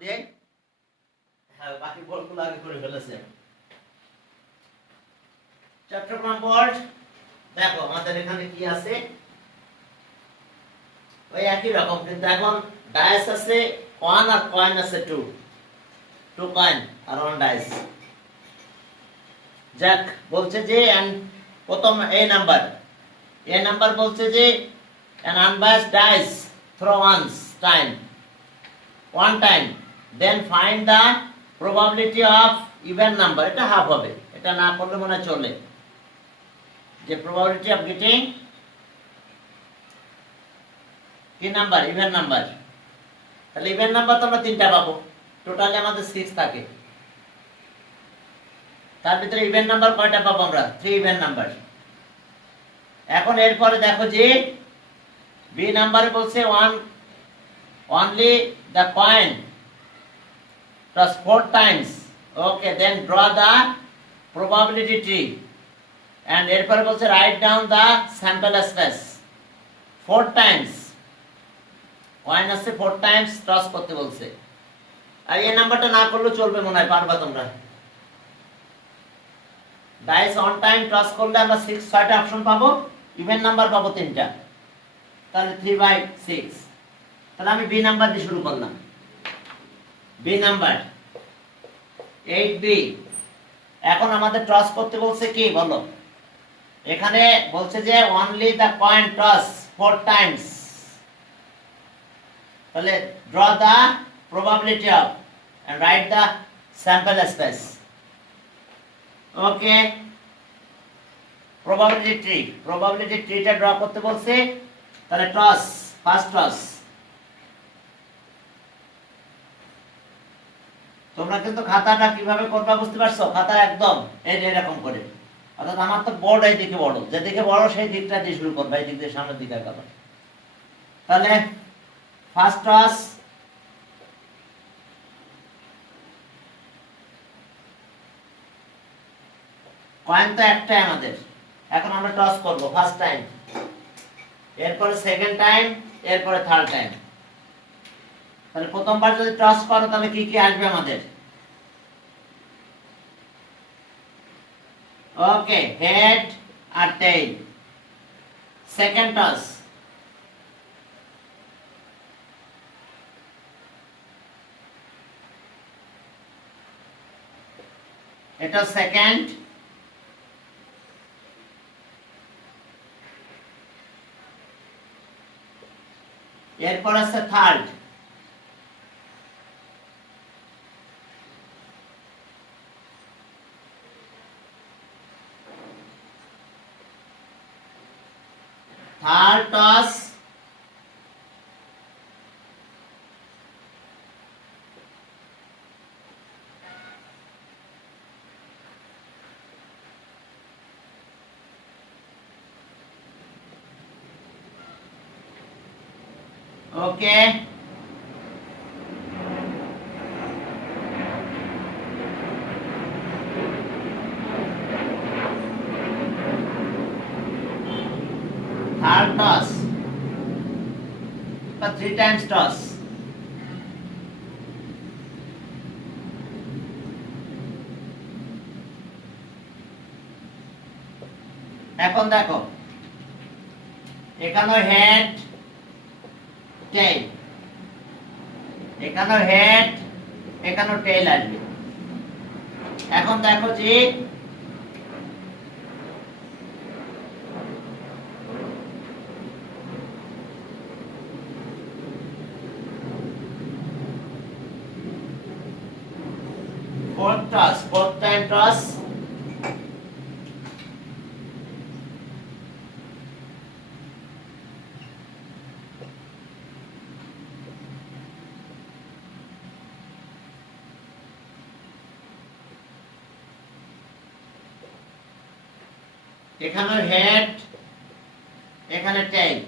দিয়ে হ্যাঁ বাকি বলগুলো আগে করে ফেলেছে। চ্যাপ্টার নম্বর দেখো আমাদের এখানে কি আছে, ওই একই রকম, কিন্তু এখন ডাইস আছে 1 আর কয়েন আছে 2 কয়েন আর 1 ডাইস। যাক বলছে যে প্রথম এ নাম্বার বলছে যে an unbiased dice throw one time then find the probability of even number, এটা হাফ হবে, এটা না করলে মনে চলে যে probability of getting কি নাম্বার, ইভেন নাম্বার। তাহলে ইভেন নাম্বার তো আমরা তিনটা পাবো, টোটালি আমাদের 6 থাকে, তার ভিতরে ইভেন নাম্বার কয়টা পাবো আমরা? 3 ইভেন নাম্বার। এখন এরপরে দেখো যে বি নাম্বারে বলছে only the coin plus 4 times, okay, then draw the probability tree, and এরপরে বলছে write down the sample space 4 times, coin আছে 4 times toss করতে বলছে। আর এই নাম্বারটা না করলে চলবে, মনে হয় পারবা তোমরা। ডাইস অন টাইম টস করলে আমরা 6টা অপশন পাবো, ইভেন নাম্বার পাবো 3টা, তাহলে 3/6। তাহলে আমি বি নাম্বার দিয়ে শুরু করলাম। B number 8B। এখন আমাদের টস করতে বলছে কি বলো, এখানে বলছে যে only the coin toss 4 times, তাহলে draw the probability of and write the sample space. Okay, probability ট্রিটা ড্র করতে বলছে, তাহলে টস, ফার্স্ট টস। তোমরা কিন্তু খাতাটা কিভাবে করবা বুঝতে পারছো? খাতা একদম এই যে এরকম করে, অর্থাৎ আমার তো বোর্ড এই দিকে বড়, যেদিকে বড় সেই দিকটা দিয়ে শুরু করবা, এই দিক দিয়ে সামনের দিকে আগাবা। তাহলে ফার্স্ট টস, কয়েন তো একটাই আমাদের, এখন আমরা টস করব ফার্স্ট টাইম, এরপরে সেকেন্ড টাইম, এরপরে থার্ড টাইম। তাহলে প্রথমবার যদি টস করো তাহলে কি কি আসবে আমাদের? ওকে, হেড আর টেইল। সেকেন্ড টস, এটা সেকেন্ড। এরপর আছে থার্ড। থার্ড টস, ওকে, থার্ড টস বা 3 টাইমস টস। এখন দেখো এখানে হেড টেইল, এখানে হেড, এখানে টেইল আসবে। এখন দেখো যে fourth time toss, এখানে হেড, এখানে টেইল।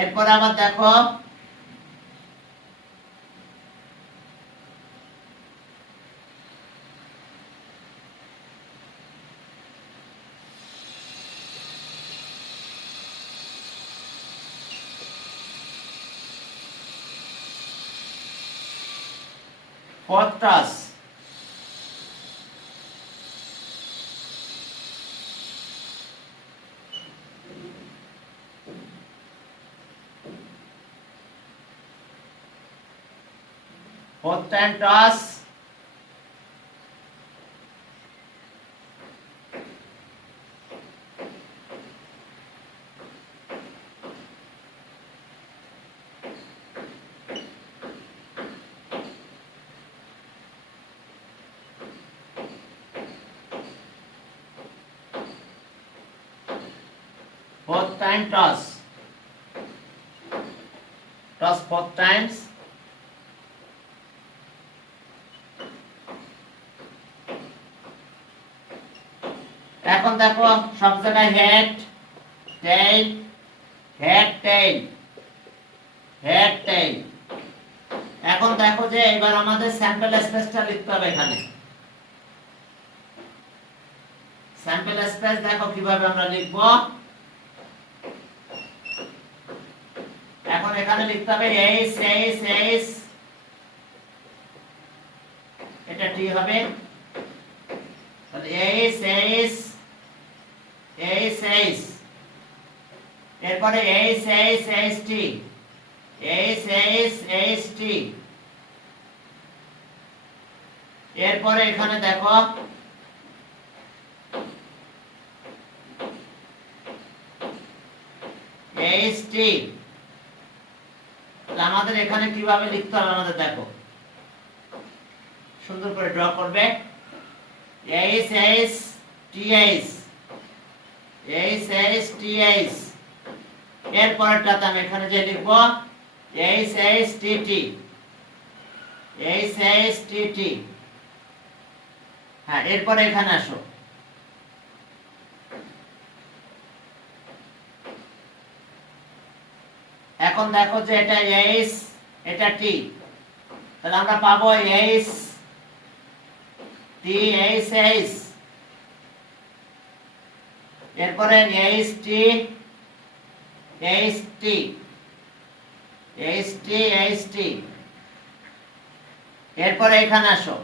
এরপর আবার দেখো fourth toss. Fourth time toss. Fourth time toss. Toss 4 times. এখন দেখো সব জায়গায় head tail head tail head tail. এখন দেখো যে এবার আমাদের স্যাম্পল স্পেসটা লিখতে হবে এখানে। স্যাম্পল স্পেস দেখো কিভাবে আমরা লিখব। এখন এখানে লিখতে হবে এইচ এইচ এইচ, এটা টি হবে, তাহলে এইচ এইচ এইচ এইচ, এরপরে এইচ এইচ এইচ টি, এইচ এইচ এইচ টি, এরপরে এখানে দেখো এইচ টি। আমাদের এখানে কিভাবে লিখতে হবে আমাদের দেখো, সুন্দর করে ড্র করবে। এইচ এইচ টি এইচ, এইচ এইচ টি এইচ, এরপরটাতে আমি এখানে যে লিখব H H T T, H H T T. হ্যাঁ, এরপরে এখানে আসো। এখন দেখো যে এটা এইচ এটা টি, তাহলে আমরা পাবো এইচ টি এইচ এইচ, এরপরে H T H T, H T H T, এরপরে এখানে আসো।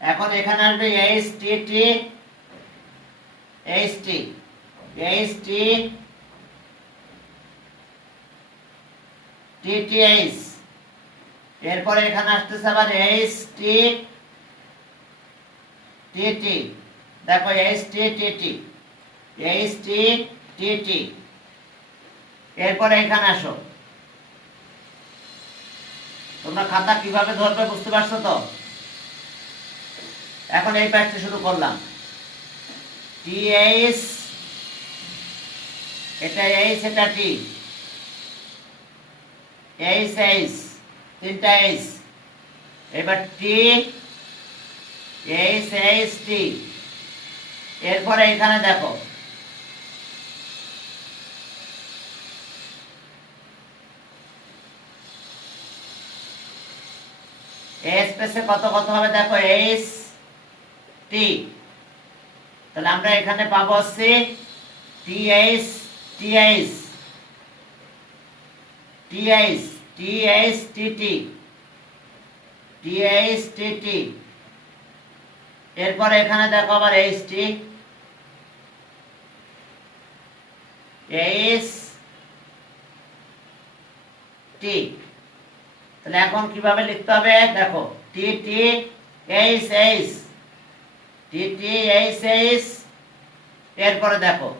এখন এখানে আসবে H T T H T, H T T T H, এরপরে এখানে আসতেছে আবার এইচ টি টি টি, দেখো H T T T, H T T T, এরপরে এখানে আসো। তোমরা খাতা কিভাবে ধরবে বুঝতে পারছো তো? এখন এই প্যাচটা শুরু করলাম। টি এইচ, এটা এইচ এটা টি, এইচ এইচ, তিনটা এইচ, এবার টি এইচ এইচ টি, এরপরে এখানে দেখো এই স্পেসে কত কত হবে দেখো এইচ টি, তাহলে আমরা এখানে পাবো হচ্ছে T H T H T H T H T T, T H T T, এরপরে এখানে দেখো আবার এইচ টি এইচ টি। তাহলে এখন কিভাবে লিখতে হবে দেখো, টি T H H, T T H H, এরপরে দেখো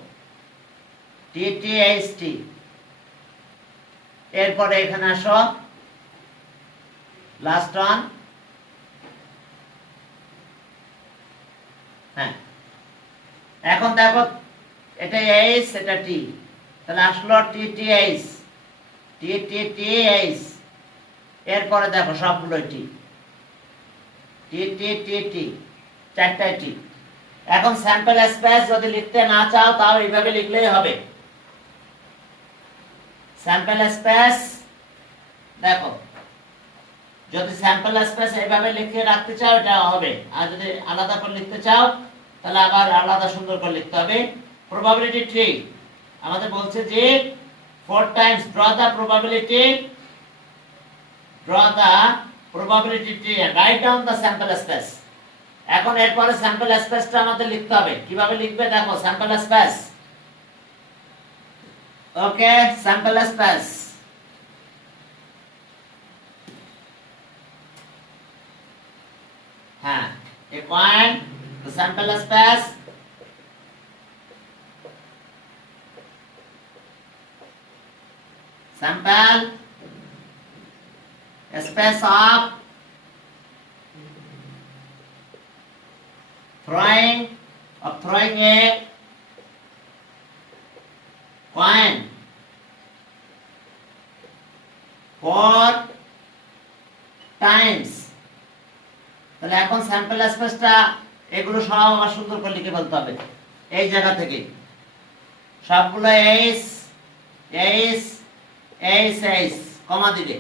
টি টি এইচ টি, এরপরে এখানে আসো লাস্ট ওয়ান। হ্যাঁ, এখন দেখো এটা এইচ এটা টি, তাহলে আসলো টি T H, T T T H, এরপরে দেখো সবগুলো টি, টি টি টি টি, চারটায় টি। এখন স্যাম্পল স্পেস যদি লিখতে না চাও তাও এইভাবে লিখলেই হবে। স্যাম্পল স্পেস দেখো, যদি স্যাম্পল স্পেস এইভাবে লিখে রাখতে চাও এটা হবে, আর যদি আলাদা করে লিখতে চাও তাহলে আবার আলাদা সুন্দর করে লিখতে হবে। প্রবাবিলিটি ঠিক আমাদের বলছে যে 4 times draw the probability tree and write down the sample space. এখন এরপরে স্যাম্পল স্পেসটা আমাদের লিখতে হবে। কিভাবে লিখবে দেখো, স্যাম্পল স্পেস। ওকে, স্যাম্পল স্পেস। হ্যাঁ, a coin, the sample space, sample space of throwing a coin 4 times। তাহলে এখন স্যাম্পল স্পেসটা এগুলো সব আমার সুন্দর করে লিখে বলতে হবে। এই জায়গা থেকে সবগুলো H H H H comma দিবে,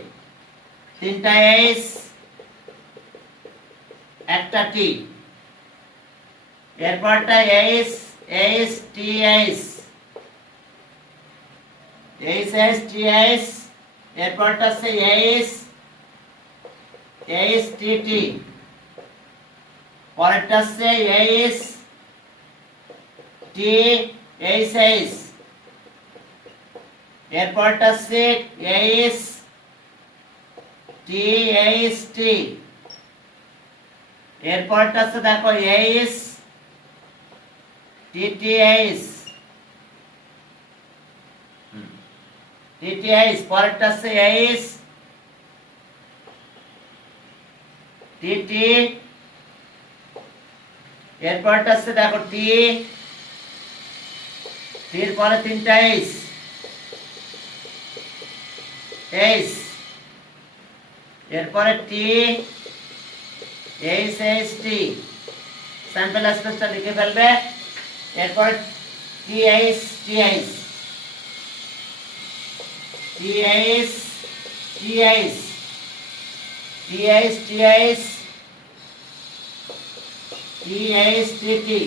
3টা এইচ, একটা টি, এরপরটা এইচ এইচ টি এইচ, এইচ এইচ টি এইচ, এরপরটা হচ্ছে এইচ এইচ টি টি, পরেরটা হচ্ছে এইচ টি এইচ এইচ, এরপরটা হচ্ছে এইচ টি এইচ টি, এরপরটা হচ্ছে দেখো H T T H, T T H, পরেরটা হচ্ছে এইচ টি টি, এরপরটা হচ্ছে দেখো টি, টির পরে 3টা এইচ এইচ, এরপরে T H H T, sample স্পেসটা লিখে ফেলবে। এরপর T H T H, T H T H, T H T H, T H T T,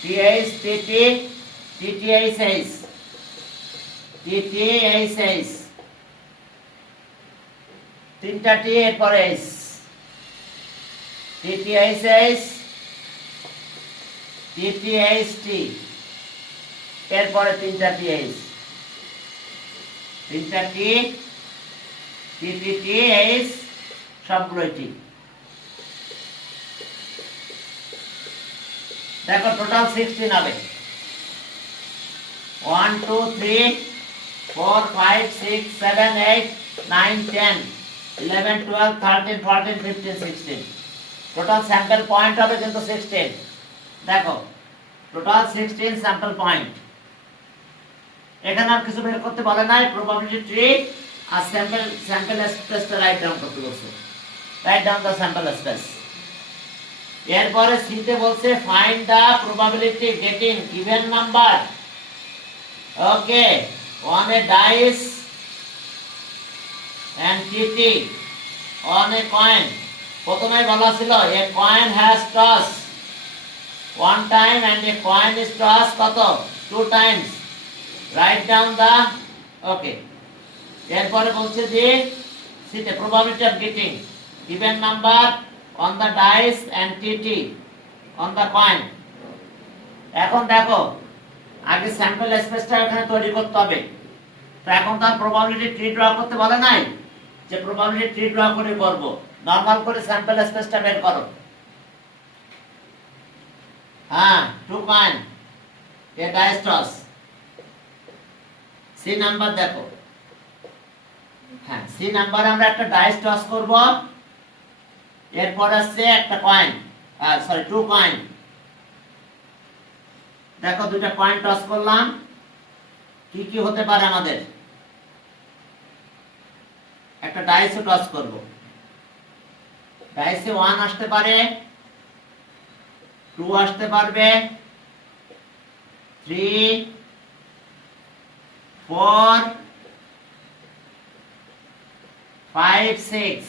T H T T, T T H H, T T H H, 3টা T, এরপরে H, T T H H, T T H T, এরপরে 3টা T H, 3টা টি, T T T H, সবগুলোই টি। দেখো টোটাল 16 হবে। 1 2 3 4 5 6 7 8 9 10 11 12 13 14 15 16, total sample point হবে কিন্তু 16। দেখো টোটাল 16 স্যাম্পল পয়েন্ট। এখানে আর কিছু বের করতে বলে নাই, প্রবাবিলিটি ট্রি আর স্যাম্পল স্পেসটা রাইট ডাউন করতে বলছে। Write down the sample space. এরপরে সিতে বলছে find the probability getting even number, okay, on a dice and টিটি অন এ কয়েন। প্রথমে বলা ছিল a coin has toss 1 time and a coin is toss কত 2 times, write down the, okay. এরপরে বলছে যে সিতে probability of getting even number on the dice and TT on the coin। এখন দেখো আগে স্যাম্পল স্পেসটা এখানে তৈরি করতে হবে। তো এখন তার প্রবাবিলিটি ট্রি ড্র করতে বলে নাই যে প্রবাবিলিটি ট্রি ড্র করে করব, নরমাল করে স্যাম্পল স্পেসটা বের করো। হ্যাঁ, 2 কয়েন, এ ডাইস টস, সি নাম্বার দেখো। হ্যাঁ, সি নাম্বারে আমরা একটা ডাইস টস করব, এরপর আসছে একটা কয়েন, সরি 2 কয়েন। দেখো 2টা কয়েন টস করলাম, কি কি হতে পারে আমাদের, একটা ডাইসও টস করব। ডাইসে 1 আসতে পারে, 2 আসতে পারবে, 3 4 5 6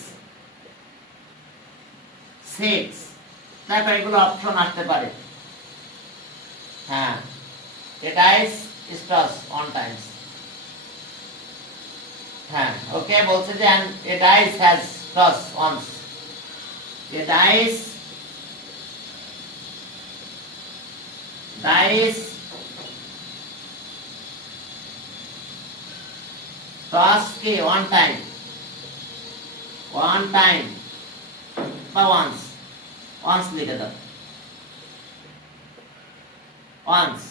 6, দেখো এগুলো অপশন আসতে পারে। হ্যাঁ, a dice is tossed one times. হ্যাঁ ওকে বলছে যে and a dice has tossed once. A dice toss কি one time বা once লিখে দাও once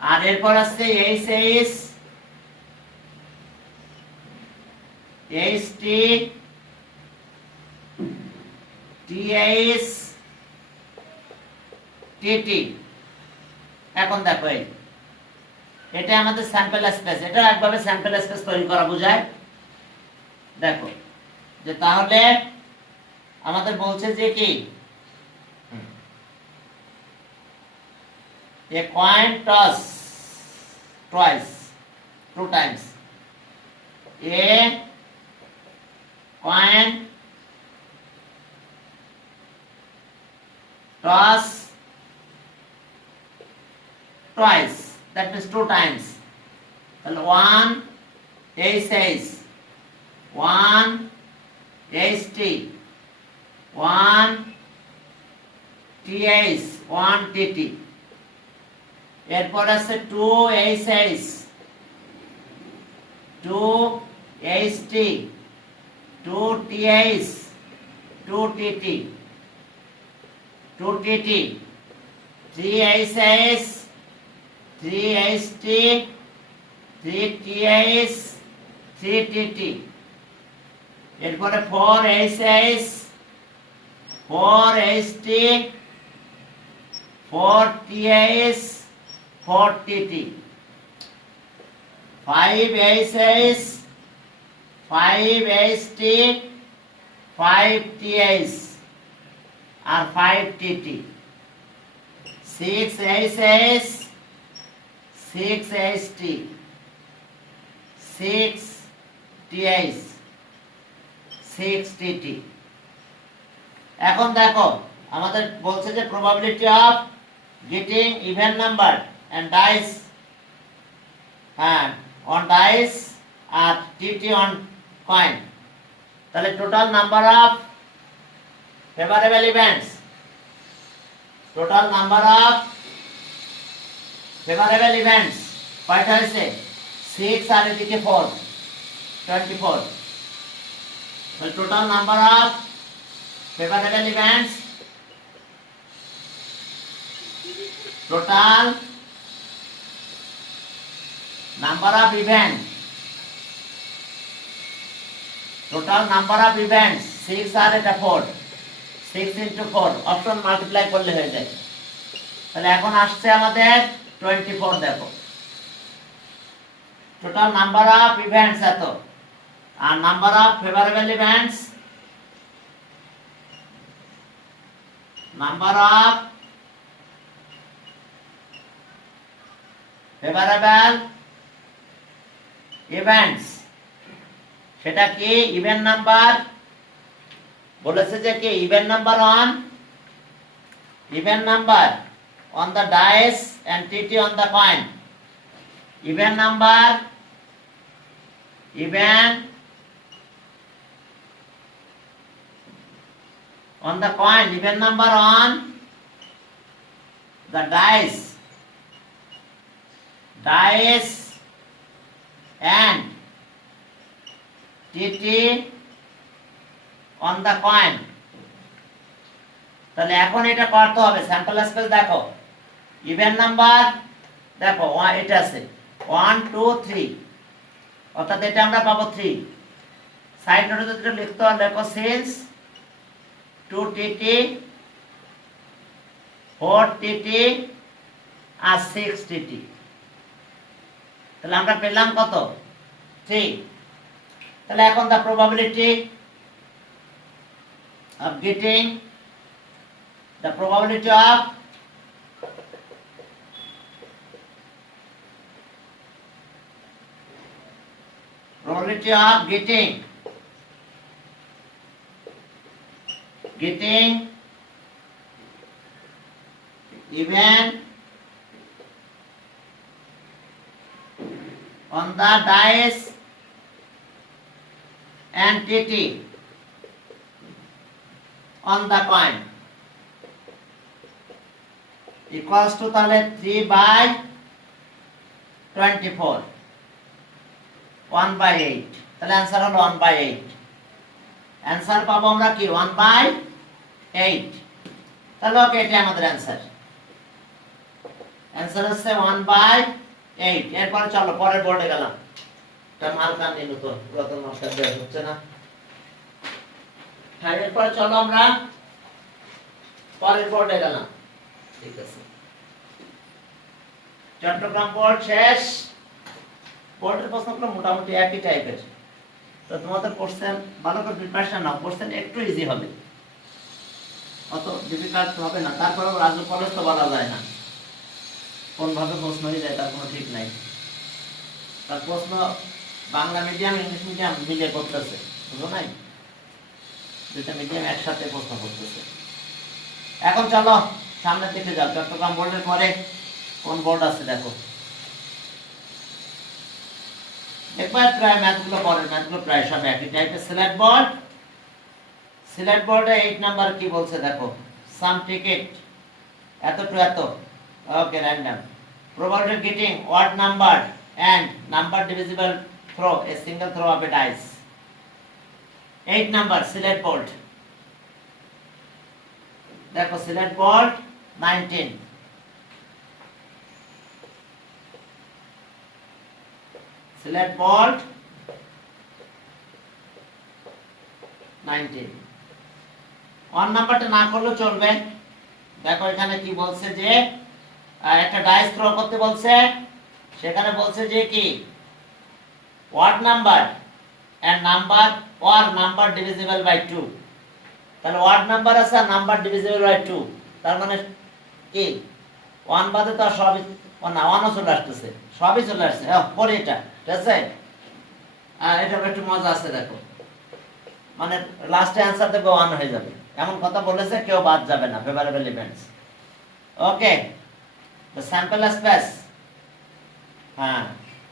আর এরপর আছে HT TH TT এখন দেখো এটা আমাদের স্যাম্পল স্পেস এটা একভাবে স্যাম্পল স্পেস তৈরি করা বোঝায় দেখো যে তাহলে আমাদের বলছে যে কি a coin toss twice two times a coin toss twice that means two times and one a says one HT one TH one TT এরপর আছে 2 HH 2 HT 2 TH 2 TT 2 TT 3 HH 3 HT 3 TH 3 TT এরপরে 4 HH 4 HT 4 TH 4 TT 5 HH 5 HT 5 TH আর 5 TT 6 HH 6 HT 6 TH 6 TT এখন দেখো আমাদের বলছে যে probability of getting even number and dice on dice R TT on coin তাহলে total number of favorable events কয়টা হয়েছে 6 আর এদিকে 4 24 তাহলে total number of favorable events total number of events 6 আর এটা 4 6 into 4 অপশন মাল্টিপ্লাই করলে হয়ে যায় তাহলে এখন আসছে আমাদের 24 দেখো টোটাল নাম্বার অফ ইভেন্টস এত আর number of favourable events number of favourable events সেটা কি ইভেন্ট নাম্বার বলেছে যে কি event number on the dice and TT on the coin even number on the coin even number on the dice and TT on the coin তাহলে এখন এটা করতে হবে স্যাম্পল স্পেস দেখো ইভেন নাম্বার দেখো এটা আছে 1 2 3 অর্থাৎ এটা আমরা পাবো 3 সাইড নোটে যদি লিখতে হয় দেখো সিন্স 2 TT 4 TT আর 6 TT তাহলে আমরা পেলাম কত 3 তাহলে এখন the probability of getting the probability of getting even on the dice and TT on the coin equals to তাহলে 3/24 1/8 তাহলে आंसर হলো 1/8 आंसर পাবো আমরা কি 1/8 তাহলে ওকে এটা আমাদের आंसर হচ্ছে 1/8 এরপর চলো পরের বোর্ডে গেলাম এটা মার্কার নিন তো প্রথম মার্কার দেওয়া হচ্ছে না হ্যাঁ এরপর চলো আমরা পরের বোর্ডে গেলাম ঠিক আছে চট্টগ্রাম বোর্ড শেষ বোর্ডের প্রশ্নগুলো মোটামুটি একই টাইপের তো তোমাদের কোশ্চেন ভালো করে প্রিপারেশন নাও কোশ্চেন একটু ইজি হবে অত ডিফিকাল্ট হবে না তারপরে রাজু কলেজ তো বলা যায় না কোন ভাবে প্রশ্ন হয়ে যায় তার কোনো ঠিক নাই তার প্রশ্ন বাংলা মিডিয়াম ইংলিশ মিডিয়াম মিলে করতেছে বুঝো নাই দুটো মিডিয়াম একসাথে প্রশ্ন করতেছে এখন চলো সামনের দিকে যাও চট্টগ্রাম বোর্ডের পরে কোন বোর্ড আছে দেখো একবার প্রায় ম্যাথগুলো পরের ম্যাথগুলো প্রায় সব একই টাইপের সিলেট বোর্ডে 8 নাম্বার কি বলছে দেখো সাম টিকেট এত টু এত ওকে random probability getting odd number and number divisible throw a single throw of a dice 8 number slate board দেখো slate board 19 slate board 19 one নাম্বারটা না করলেও চলবে দেখো এখানে কি বলছে যে একটা ডাইস থ্রো করতে বলছে সেখানে বলছে যে কি what number and number or number divisible by 2 তাহলে ওয়াট নাম্বার আছে আর নাম্বার ডিভিজিবল বাই 2 তার মানে কি 1 বাদে তো সবই না 1 ও চলে আসছে সবই চলে আসছে পরে এটা ঠিক আছে আর এটা একটু মজা আছে দেখো মানে লাস্টে आंसर দেবে 1 হয়ে যাবে এমন কথা বলেছে কেউ বাদ যাবে না favourable events okay the sample space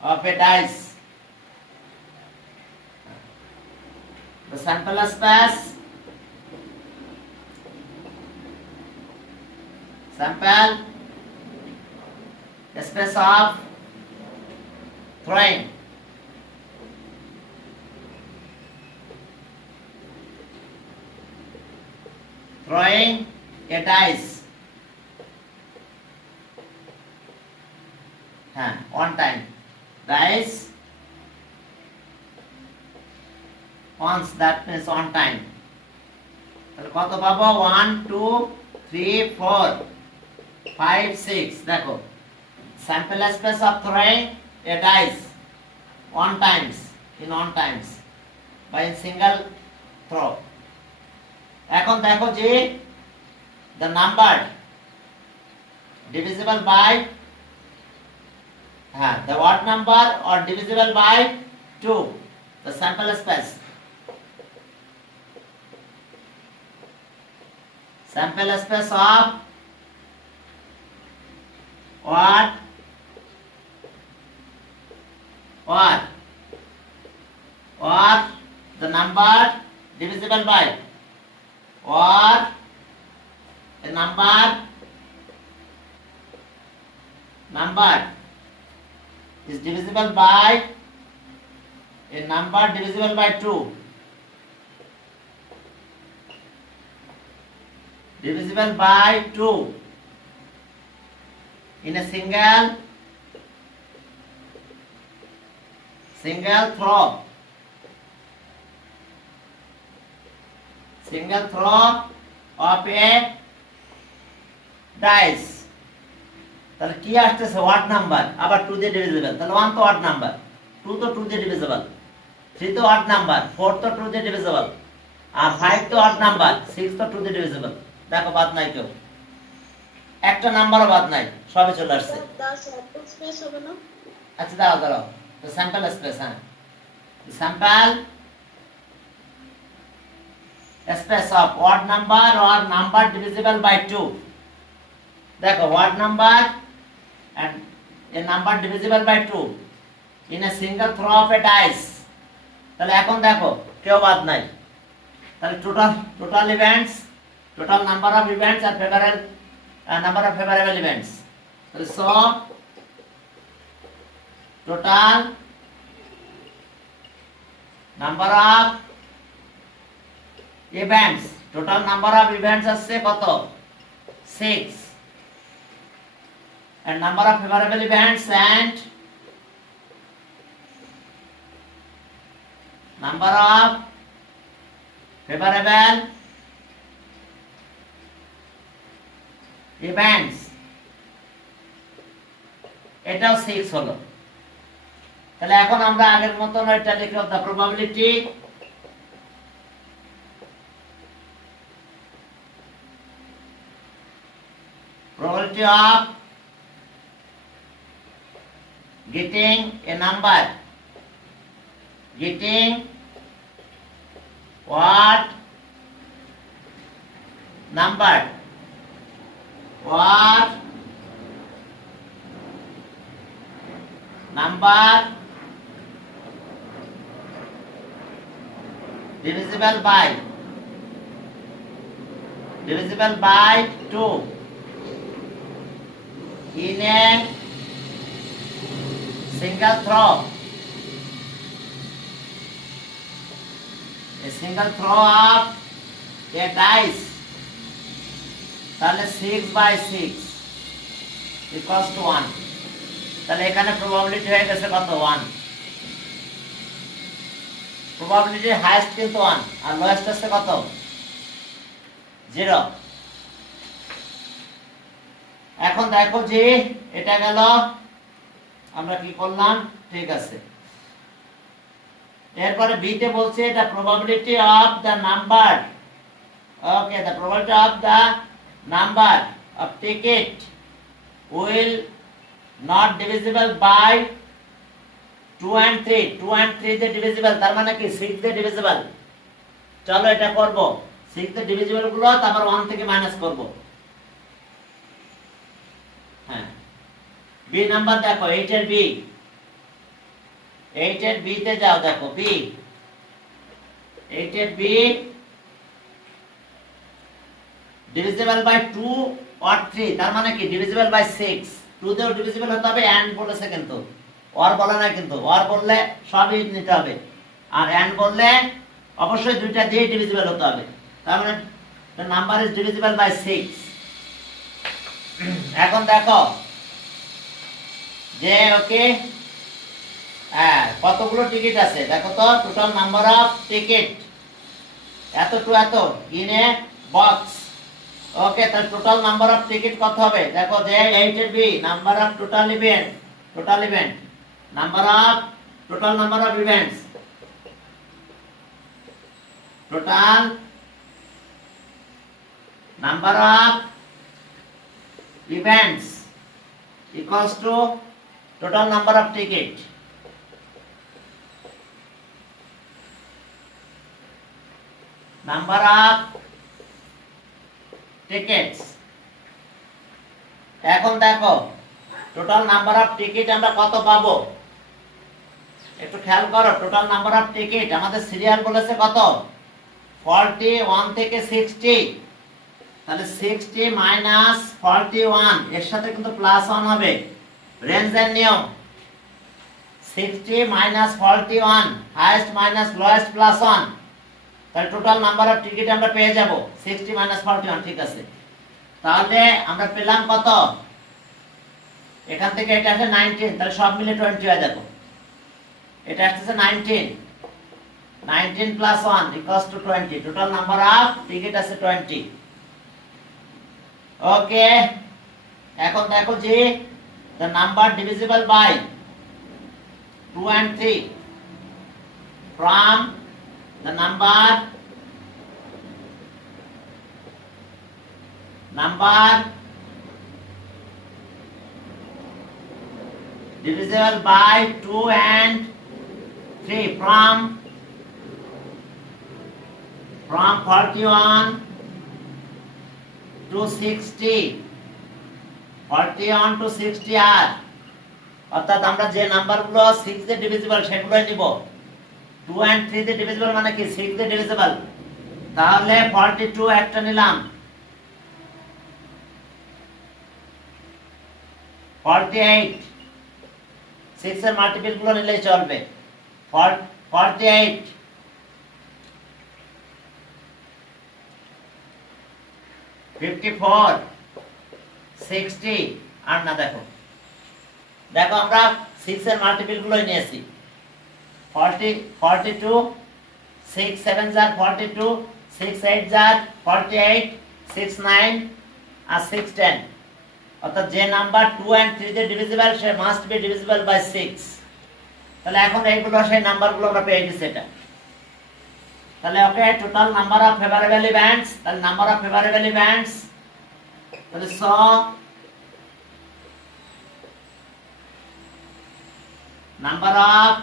of a dice the sample space of throwing a dice one time dice once that means on time তাহলে কত পাবো 1 2 3 4 5 6 দেখো sample space of throwing a dice one times by a single throw এখন দেখো যে the number divisible by the odd number or divisible by 2 the sample space of what or the number divisible by or a number is divisible by a number divisible by 2 divisible by 2 in a single throw of a dice তাহলে কি আসছে watt number আবার 2 দিয়ে ডিভিজিবল তাহলে 1 তো what number 2 তো 2 দিয়ে ডিভিজিবল 3 তো ওয়াট নাম্বার 4 তো 2 দিয়ে ডিভিজিবল আর 5 তো ওয়াট নাম্বার 6 তো 2 দিয়ে ডিভিজিবল দেখো বাদ নাই কেউ একটা নাম্বারও বাদ নাই সবই চলে আসছে স্পেস হবে না আচ্ছা দাঁড়াও তো sample space sample space of odd number or number divisible by 2 দেখো odd number and a number divisible by 2 in a single throw of a dice. তাহলে এখন দেখো কেউ বাদ নাই, তাহলে total events, total number of events আর favourable number of favourable events. তাহলে so total number of events, total number of events আসছে কত? 6, and number of favorable events and number of favorable events এটাও 6 হলো। তাহলে এখন আমরা আগের মতন এটা লিখব, the probability of getting a number, getting what number, what number divisible by 2 in a single throw, a single throw of a dice, তাহলে 6/6 equals to 1। তাহলে এখানে প্রবাবিলিটি হয়ে গেছে কত? 1। প্রবাবিলিটি হাইয়েস্ট কিন্তু 1 আর লোয়েস্ট আছে কত? 0। এখন দেখো যে এটা গেল, আমরা কি করলাম? ঠিক আছে, এরপরে বি তে বলছে the probability of the number, okay, the probability of the number of ticket will not divisible by 2 and 3, 2 and 3 তে divisible, তার মানে কি 6 তে divisible। চলো এটা করব, 6 তে divisible গুলো তারপর 1 থেকে মাইনাস করব। হ্যাঁ, বি নাম্বার দেখো, 8 এর বি, 8 এর বি তে যাও, দেখো বি, 8 এর বি ডিভিজিবল বাই 2 or 3, তার মানে কি ডিভিজিবল বাই 6। 2 দেও ডিভিজিবল হতে হবে, এন্ড বলেছে কিন্তু, অর বলে না কিন্তু, অর বললে সবই নিতে হবে, আর এন্ড বললে অবশ্যই দুইটা দিয়ে ডিভিজিবল হতে হবে, তার মানে the number is divisible by 6। এখন দেখো যে ওকে, হ্যাঁ, কতগুলো টিকিট আছে দেখো তো, টোটাল নাম্বার অফ টিকিট এত টু এত ইন এ বক্স। ওকে, তাহলে টোটাল নাম্বার অফ টিকিট কত হবে? দেখো যে 8 এর B, number of total event, number of total number of events, total number of events equals to total number of ticket, number of tickets। এখন দেখো total number of ticket আমরা কত পাবো, একটু খেয়াল করো। টোটাল নাম্বার অফ টিকিট আমাদের সিরিয়াল বলেছে কত? 41 থেকে 60, তাহলে 60 মাইনাস 41, এর সাথে কিন্তু প্লাস 1 হবে, রেঞ্জের নিয়ম। 60 মাইনাস 41, হাইয়েস্ট মাইনাস লোয়েস্ট প্লাস 1, তাহলে টোটাল নাম্বার অফ টিকিট আমরা পেয়ে যাব 60 মাইনাস 41। ঠিক আছে, তাহলে আমরা পেলাম কত? এখান থেকে এটা আসে 19, তাহলে সব মিলে 20 হয়ে যাবে। এটা আসছে 19 প্লাস 1 equals to 20, total number of ticket আছে 20। ওকে, এখন দেখো যে the number divisible by 2 and 3 from the number divisible by 2 and 3 from 41 to 60, 41 to 60 are অর্থাৎ আমরা যে নাম্বারগুলো 6 দিয়ে ডিভিজিবল সেগুলোই নিব। 2 and 3 দিয়ে ডিভিজিবল মানে কি 6 দিয়ে ডিভিজিবল, তাহলে 42 একটা নিলাম, 48 6 এর মাল্টিপল গুলো নিলেই চলবে। 48 54 60 আর না, দেখো দেখো আমরা 6 এর মাল্টিপল গুলোই নিয়েছি। 40 42 6 7 jar 42 6 8 jar 48 6 9 আর 6 10, অর্থাৎ যে নাম্বার 2 and 3 দিয়ে ডিভিজিবল সে মাস্ট বি ডিভিজিবল বাই 6। তাহলে এখন এইগুলো সেই নাম্বারগুলো আমরা পেয়ে গেছি এটা। তাহলে okay, total number of favourable events, তাহলে নাম্বার অফ ফেভারেবল ইভেন্টস, তাহলে নাম্বার অফ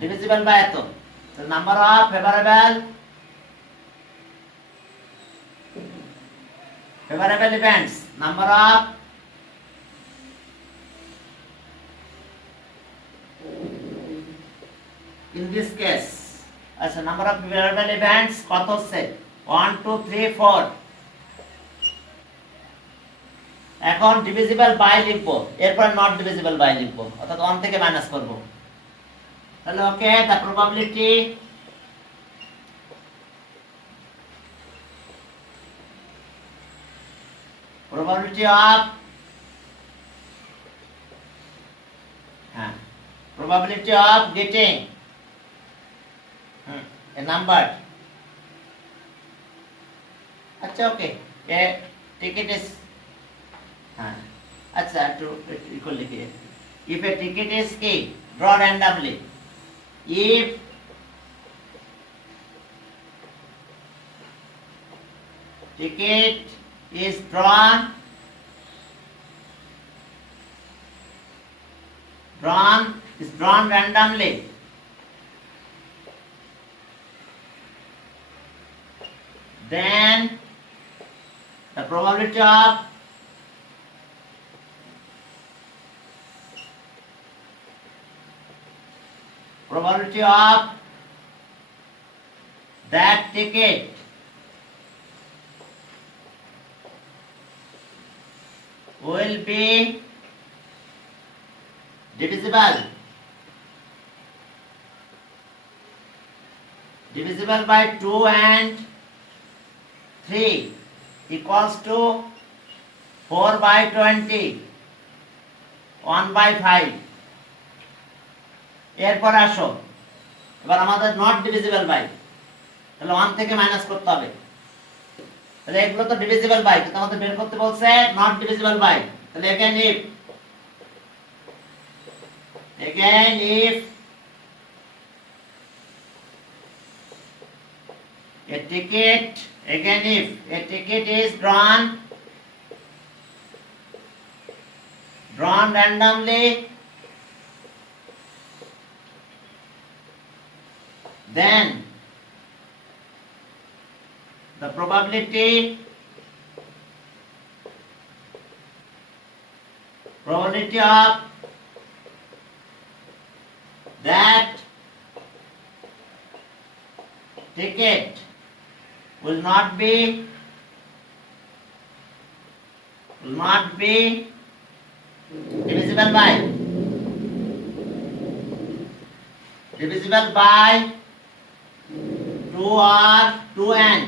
ডিভিজিবল বাই এত, তাহলে number of favourable events, number of in this case, আচ্ছা number of favorable events কত হচ্ছে 1 2 3 4। এখন ডিভিজিবল বাই লিখবো, এরপর নট ডিভিজিবল বাই লিখবো, অর্থাৎ 1 থেকে মাইনাস করব। তাহলে ওকে, the probability of getting a number, अच्छा ओके, a ticket is अच्छा to equal लिखिए, if a ticket is key draw randomly, if ticket is drawn randomly, then the probability of that ticket will be divisible by 2 and 3 equals to 4 by 20 1 by 5। এরপর আসো, এবার আমাদের not divisible by, তাহলে 1 থেকে মাইনাস করতে হবে। তাহলে এগুলো তো ডিভিজিবল বাই, কিন্তু আমাদের বের করতে বলছে নট ডিভিজিবল বাই। তাহলে again if a ticket is drawn randomly, then the probability of that ticket will not be divisible by 2 or 2 and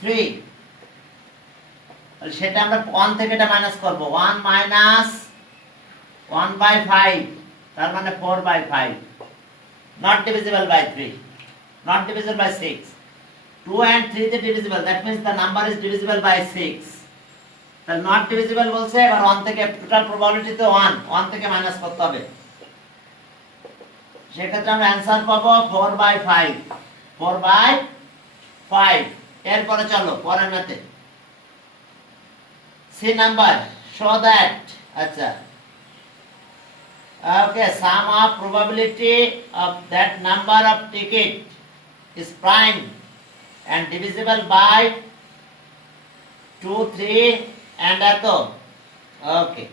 3, সেটা আমরা 1 থেকে এটা মাইনাস করব, 1 minus 1 by 5, তার মানে 4 by 5, not divisible by 3, not divisible by 6। 2 and 3 তে divisible, that means the number is divisible by 6। তাহলে not divisible বলছে, এবার 1 থেকে টোটাল প্রবাবিলিটি তো 1 থেকে মাইনাস করতে হবে, সেক্ষেত্রে আমরা অ্যান্সার পাবো 4 by 5, 4 by 5। এরপরে চলো পরের ম্যাথে, সি নাম্বার, শো দ্যাট, আচ্ছা okay, sum of probability of that number of ticket is prime and divisible by 2 3 এন্ড এত। ওকে,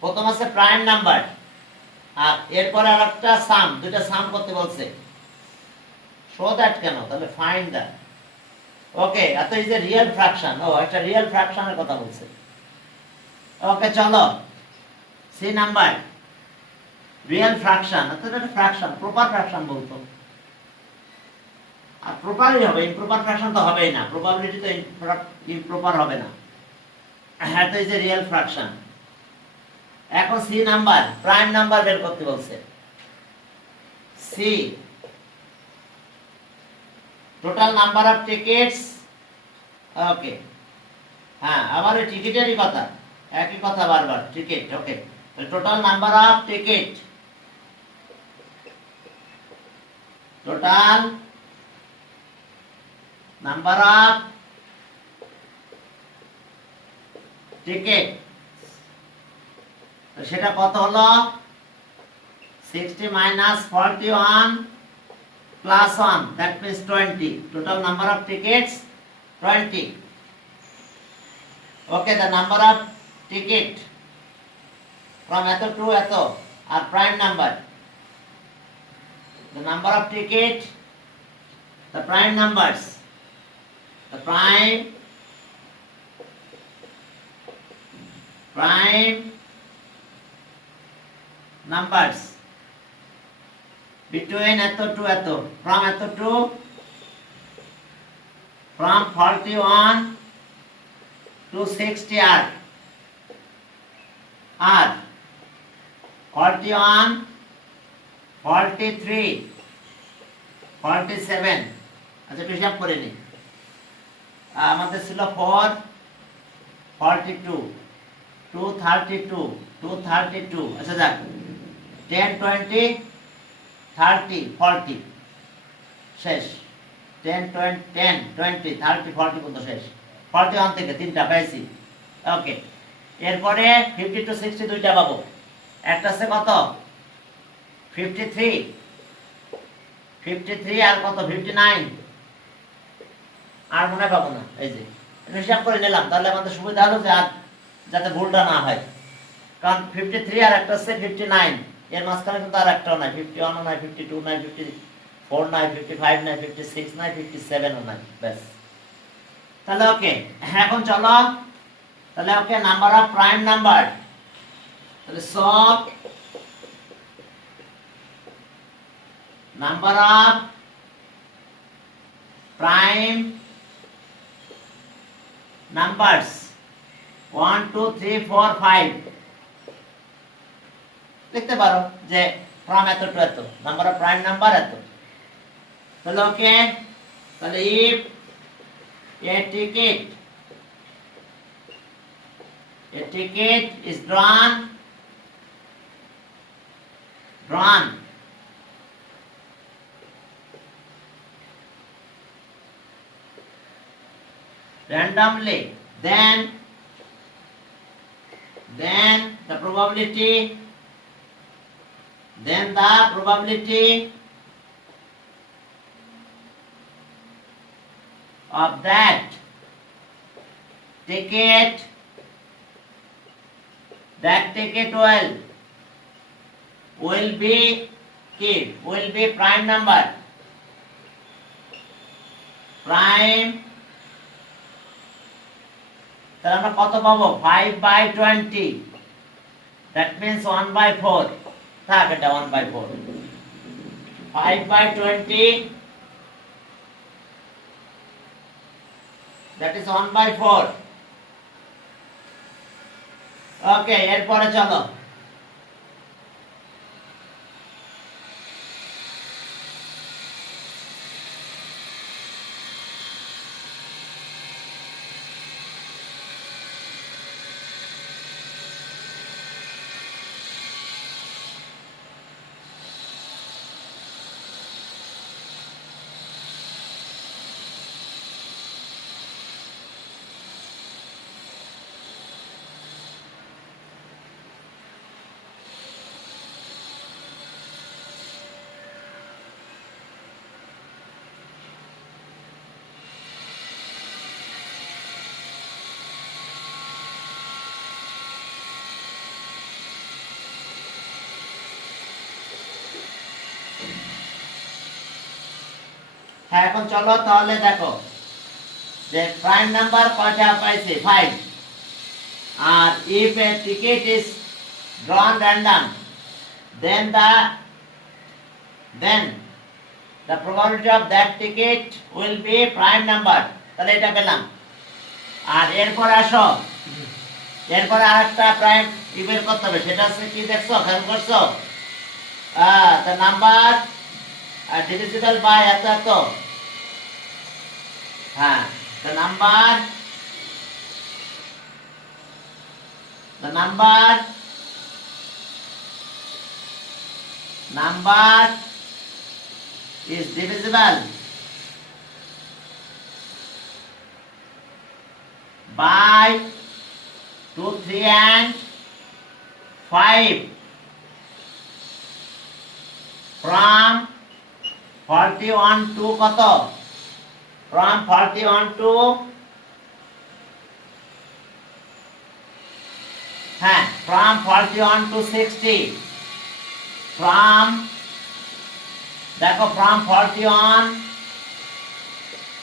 প্রথম আছে প্রাইম নাম্বার, আর এরপরে আরেকটা সাম, দুইটা সাম করতে বলছে। শো দ্যাট কেন, তাহলে ফাইন্ড দ্যাট। ওকে, এত ইজ এ রিয়েল ফ্র্যাকশন। ও, একটা রিয়েল ফ্র্যাকশনের কথা বলছে। ওকে, চলো সি নাম্বার, রিয়েল ফ্র্যাকশন, অর্থাৎ একটা ফ্র্যাকশন, প্রপার ফ্র্যাকশন বলতো। আর প্রপারই হবে, ইমপ্রপার ফ্র্যাকশন তো হবেই না, প্রবাবিলিটি তো ইমপ্রপার হবে না। হ্যাঁ, তো ইজ এ রিয়েল ফ্র্যাকশন। এখন সি নাম্বার, প্রাইম নাম্বার বের করতে বলছে। See, total number of tickets. Okay, হ্যাঁ, আবার ওই টিকিটেরই কথা, একই কথা বারবার, ticket. Okay, total number of ticket, total number of ticket, সেটা কত হলো? 60 minus 41 plus 1, that means 20. Total number of tickets 20. Okay, the number of ticket from eto to eto are prime number. The number of ticket, the prime numbers, the prime numbers between eto to eto, from eto to, from 41 to 60 are 41, 43, 47। আচ্ছা, একটু হিসাব করে নি। আমাদের ছিল 4, 42, 232, 232। আচ্ছা, যাক, 10, 20, 30, 40 শেষ। 10, 20, 10, 20, 30, 40 পর্যন্ত শেষ। 41 থেকে তিনটা পাইছি। ওকে, এরপরে 50 to 60 দুইটা পাবো। একটা আছে কত? 53, 53 আর কত? 59। আর মনে পাবো না। এই যে হিসাব করে নিলাম, তাহলে আমাদের সুবিধা হলো যে আর যাতে ভুলটা না হয়। কারণ 53 আর একটা আছে 59, এর মাঝখানে কিন্তু আর একটাও নাই, 51ও নাই, 52 নাই, 54 নাই, 55 নাই, 56 নাই, 57ও নাই। ব্যাস, তাহলে ওকে। এখন চলো, তাহলে okay, number of prime number, তাহলে সব নাম্বার অফ প্রাইম নাম্বারস 1, 2, 3, 4, 5 লিখতে পারো যে ফ্রম এত টু এত, নাম্বার অফ প্রাইম নাম্বার এত। তাহলে ওকে, তাহলে if a ticket is drawn randomly, then the probability of that ticket will be prime number, prime। তাহলে আমরা কত পাবো? 5/20, that means 1/4। থাক, এটা 1/4। 5/20, that is 1/4। ওকে, এরপরে চলো, হ্যাঁ, এখন চলো তাহলে দেখো যে প্রাইম নাম্বার কয়টা পাইছে 5, আর if a ticket is drawn random then the probability of that ticket will be prime number, তাহলে এটা পেলাম। আর এরপর আসো, এরপরে আরেকটা প্রাইম বের করতে হবে, সেটা হচ্ছে কি দেখছো, খেয়াল করছো, the number divisible by এত এত, হ্যাঁ, the number is divisible by 2, 3 and 5 from 41 to কত, from 41 to হ্যাঁ, from 41 to 60, from দেখো from 41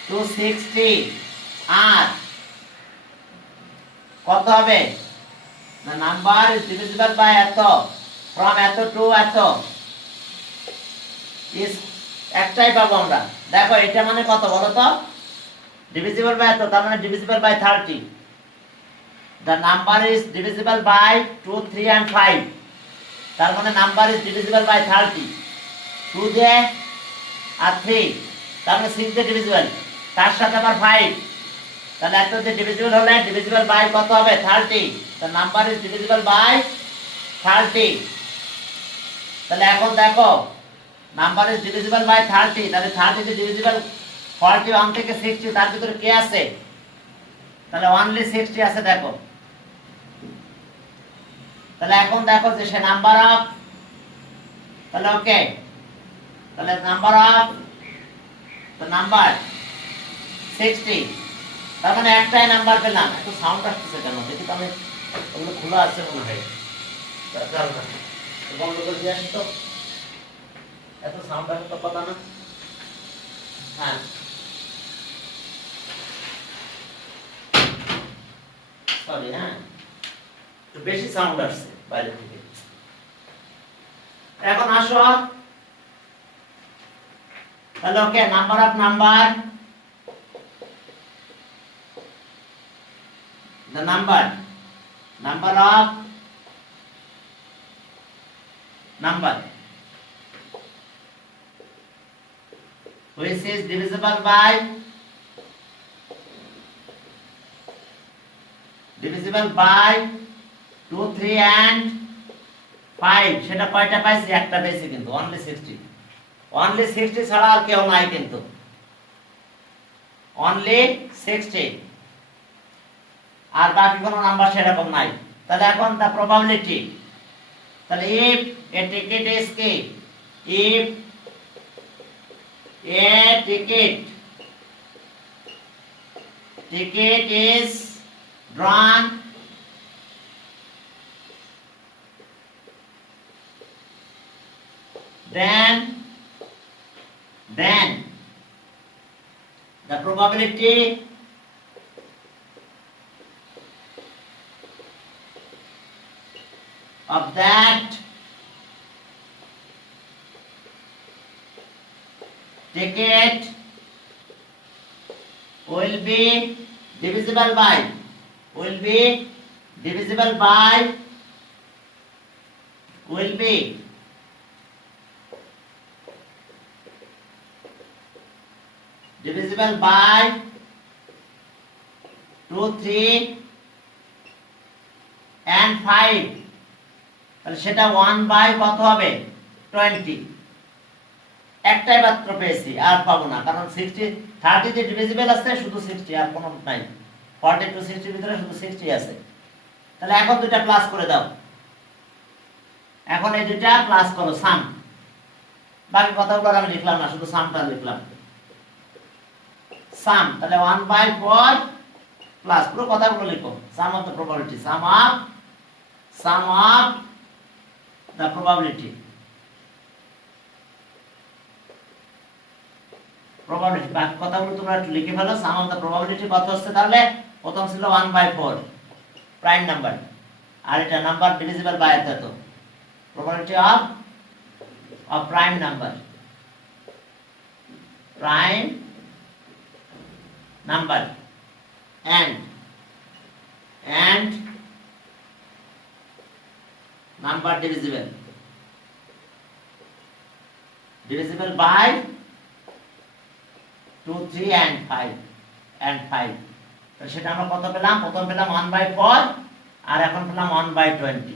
to 60 আর কত হবে, the number is divisible by এত, from এত to এত is একটাই পাবো আমরা। দেখো এটা মানে কত বলো তো, divisible by এত, তার মানে divisible by 30, the number is divisible by 2, 3 and 5, তার মানে number is divisible by 30, 2 দিয়ে আর 3, তার মানে 6 দিয়ে divisible, তার সাথে আবার 5, তাহলে এত দিয়ে divisible হলে divisible by কত হবে 30, the number is divisible by 30, তাহলে এখন দেখো নাম্বার ইজ ডিভিজিবল বাই 30, তাহলে 30 দিয়ে ডিভিজিবল 41 থেকে 60, তার ভিতরে কে আছে, তাহলে অনলি 60 আছে দেখো। তাহলে এখন দেখো যে সে নাম্বার অফ, তাহলে ওকে, তাহলে নাম্বার অফ তো নাম্বার 60, তার মানে একটাই নাম্বার পেলাম। একটু সাউন্ড আসতেছে কেন দেখি তো, আমি ওগুলো খোলা আছে মনে হয়, বন্ধ করে দিয়ে আসি তো, এত সাউন্ড আসে তো কথা না। হ্যাঁ, সরি, হ্যাঁ একটু বেশি সাউন্ড আসছে বাইরে থেকে। এখন আসো, তাহলে okay, number of number, the number of number which is divisible by 2, 3 and 5, সেটা কয়টা পাইছি, একটা পাইছি কিন্তু only 60, only 60 ছাড়া আর কেউ নাই কিন্তু, only 60, আর বাকি কোনো নাম্বার সেরকম নাই। তাহলে এখন the probability, তাহলে if a ticket is কি, if a ticket is drawn then the probability of that ticket will be divisible by divisible by 2, 3 and 5, তাহলে সেটা 1 বাই কত হবে 20, একটাই মাত্র পেয়েছি, আর পাবো না, কারণ 60 30 তে ডিভিজিবল আছে শুধু 60, আর কোনো নাই, 40 টু 60 এর ভিতরে শুধু 60 আছে। তাহলে এখন দুইটা প্লাস করে দাও, এখন এই দুইটা প্লাস করো, সাম, বাকি কথাগুলো আমি লিখলাম না, শুধু সামটা লিখলাম, সাম, তাহলে 1/4 প্লাস পুরো কথাগুলো লিখো, sum of the probability, sum of the probability, probability বাকি কথাগুলো তোমরা একটু লিখে ফেলো। সাম অফ দ্য প্রবাবিলিটি কত হচ্ছে তাহলে? প্রথম ছিল 1/4 প্রাইম নাম্বার, আর এটা নাম্বার ডিভিজিবল বাই এত। Probability of prime number, prime number and number divisible by 2, 3 and 5 তো সেটা আমরা কত পেলাম? প্রথম পেলাম 1/4 আর এখন পেলাম 1/20।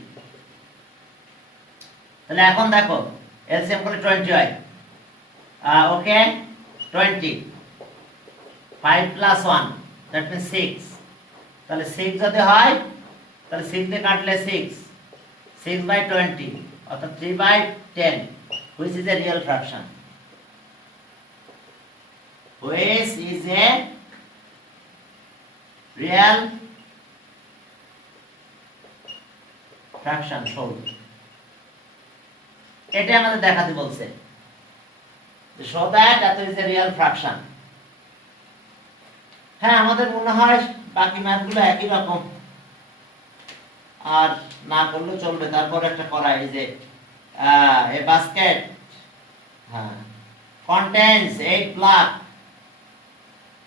তাহলে এখন দেখো এলসিএম করলে 20 হয়। ওকে 20 5 plus 1 that means 6। তাহলে 6 যদি হয় তাহলে 6 দিয়ে কাটলে 6/20 অর্থাৎ 3/10 which is a real fraction, which is a real fraction show। এটা আমাদের দেখাতে বলছে যে show that that is a real fraction। হ্যাঁ আমাদের মনে হয় বাকি ম্যাথগুলো একই রকম, আর না করলেও চলবে। তারপর একটা করা, এই যে a basket contains 8 black,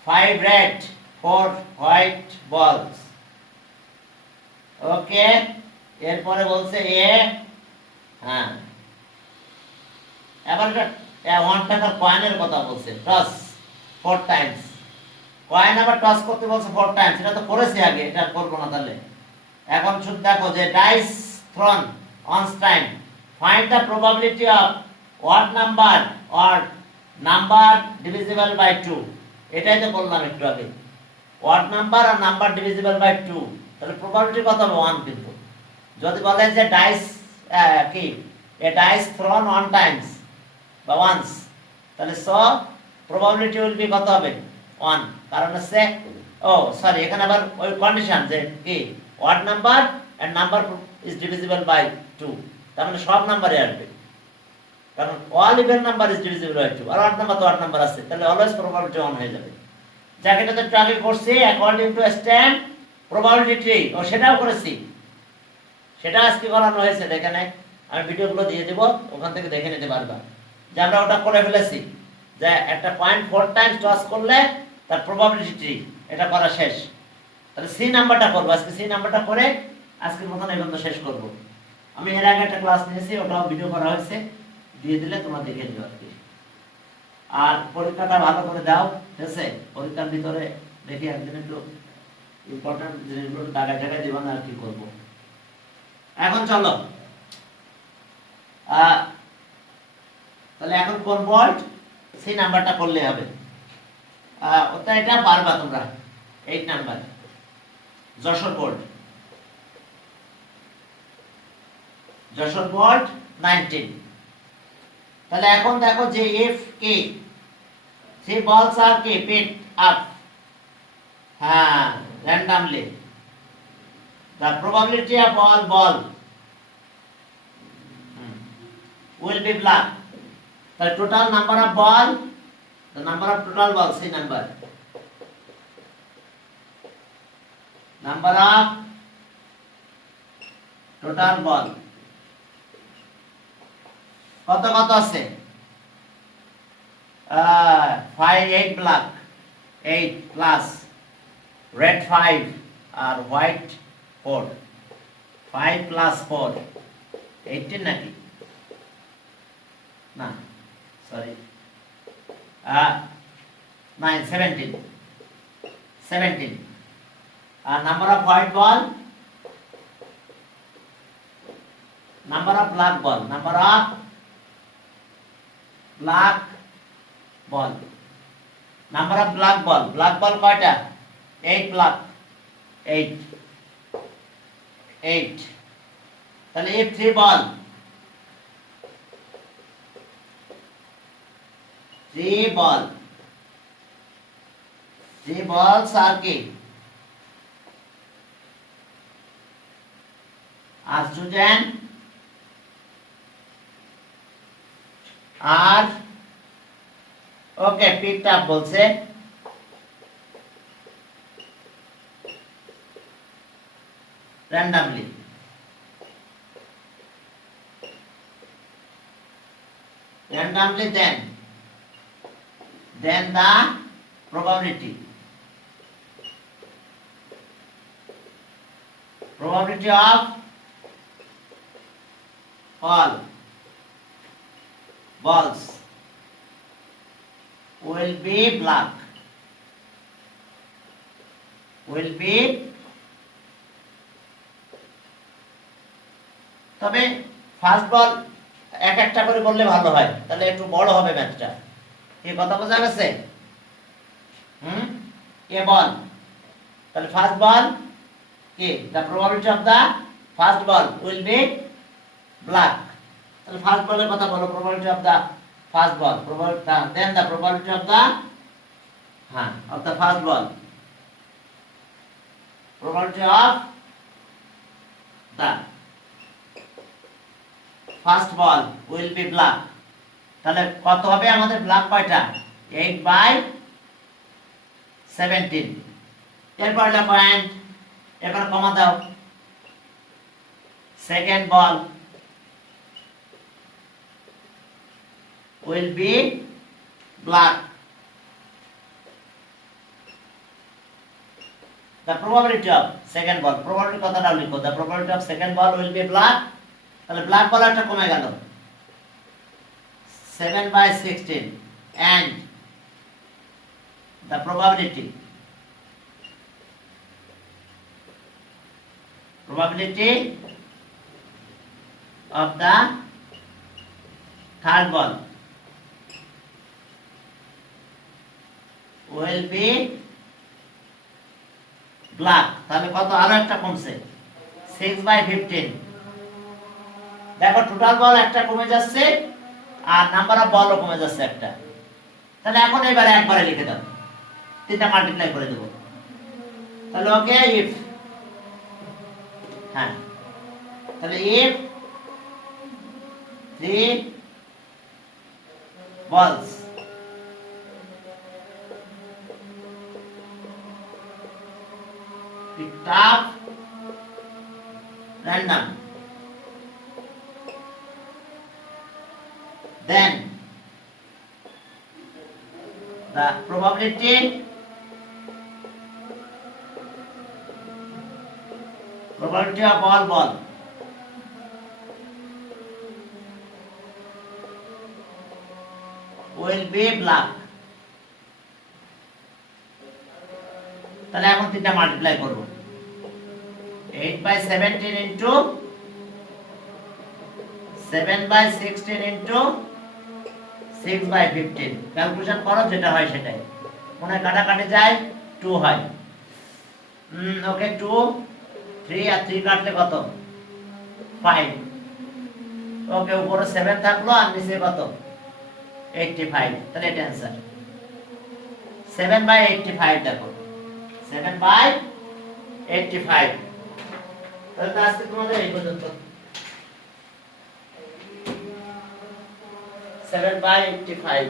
5 red, 4 white balls। ওকে এরপরে বলছে এ এবার এটা 1 টাকার কয়েনের কথা বলছে, টস 4 টাইমস। কয়েন আবার টস করতে বলছে 4 টাইমস, এটা তো করেছি আগে, এটা করব না। তাহলে এখন শুধু দেখো যে dice thrown on time, find the probability of what number or number divisible by 2। এটাই তো বললাম একটু আগে, ওয়াট নাম্বার আর নাম্বার ডিভিজিবল বাই 2। তাহলে প্রবাবিলিটি কত হবে? 1। কিন্তু যদি বলে যে ডাইস কি এ ডাইস থ্রোন অন টাইমস বা ওয়ান্স, তাহলে সো প্রবাবিলিটি উইল বি কত হবে? 1। কারণ হচ্ছে সরি এখানে আবার ওই কন্ডিশন যে কি what number and number is divisible by 2, তার মানে সব নাম্বারে আসবে, কারণ all even number is divisible by 2, আর ওয়াট নাম্বার তো ওয়াট নাম্বার আছে, তাহলে অলওয়েজ প্রবাবিলিটি 1 হয়ে যাবে। যাকে তো ট্রাকে করছি according to stand probability tree, সেটাও করেছি, সেটা আজকে করানো হয়েছে। এখানে আমি ভিডিওগুলো দিয়ে দেব, ওখান থেকে দেখে নিতে পারবা যে আমরা ওটা করে ফেলেছি, যে একটা পয়েন্ট 4 টাইমস টস করলে তার প্রবাবিলিটি ট্রি, এটা করা শেষ। তাহলে সি নাম্বারটা করব আজকে, সি নাম্বারটা করে আজকের মতন এই পর্যন্ত শেষ করব। আমি এর আগে একটা ক্লাস নিয়েছি, ওটাও ভিডিও করা হয়েছে, দিয়ে দিলে তোমরা দেখে নিও আর কি। আর পরীক্ষাটা ভালো করে দাও, ঠিক আছে? পরীক্ষার ভিতরে দেখি একদিন একটু ইম্পর্টেন্ট জিনিসগুলো জায়গায় জায়গায় দেবো না, আর কি করবো। এখন চলো তাহলে এখন কোন ভোল্ট? সি নাম্বারটা করলে হবে। ওটা এটা পারবা তোমরা। 8 নাম্বার যশোর বোর্ড, যশোর বোর্ড 19। তাহলে এখন দেখো যে if কে 3 balls are picked up randomly, the probability of all ball will be black. The total number of ball, the number of total balls, see number of total ball কত কত আছে? 8 black, 8 plus red 5 আর white 4, 5 plus 4 18 নাকি না, সরি 9 17 আর number of white ball, number of black ball, number of black ball, number of black ball, black ball কয়টা? 8 ব্ল্যাক, 8। তাহলে if 3 ball, 3 balls are কি are chosen are okay picked up বলছে randomly then the probability of all balls will be black তবে ফার্স্ট বল এক একটা করে বললে ভালো হয়, তাহলে একটু বড় হবে ম্যাচটা। কি কথা বোঝা গেছে? কে বল, তাহলে ফার্স্ট বল কি, the probability of the first ball will be black, তাহলে ফার্স্ট বলের কথা বলো, probability of the first ball, then the probability of the first ball, probability of the first ball will be black, তাহলে কত হবে আমাদের ব্ল্যাক কয়টা, 8/17। এরপর পয়েন্ট, এবার কমা দাও, সেকেন্ড বল will be black, the probability of second ball, probability কথাটা লিখো, the probability of second ball will be black, তাহলে ব্ল্যাক বলারটা কমে গেল 7/16 and the probability of the third ball will be black, তাহলে কত আরো একটা কমছে 6/15। দেখো টোটাল বল একটা কমে যাচ্ছে আর নাম্বার অফ বলও কমে যাচ্ছে একটা, তাহলে এখন এবারে একবারে লিখে দাও, তিনটা মাল্টিপ্লাই করে দেব, তাহলে ওকে ইফ, তাহলে if 3 balls picked up random, then the probability of all ball will be black, তাহলে এখন তিনটা মাল্টিপ্লাই করব, 8/17 into 7/16 into 6/15, ক্যালকুলেশন করো যেটা হয় সেটাই, মনে কাটাকাটি যায় 2 হয়, ওকে 2 3 আর 3 কাটলে কত 5, ওকে উপরে 7 থাকলো আর নিচে কত 85, তাহলে এটা অ্যানসার 7/85। দেখো 7/85, তাহলে আজকে তোমাদের এই পর্যন্ত 7/85।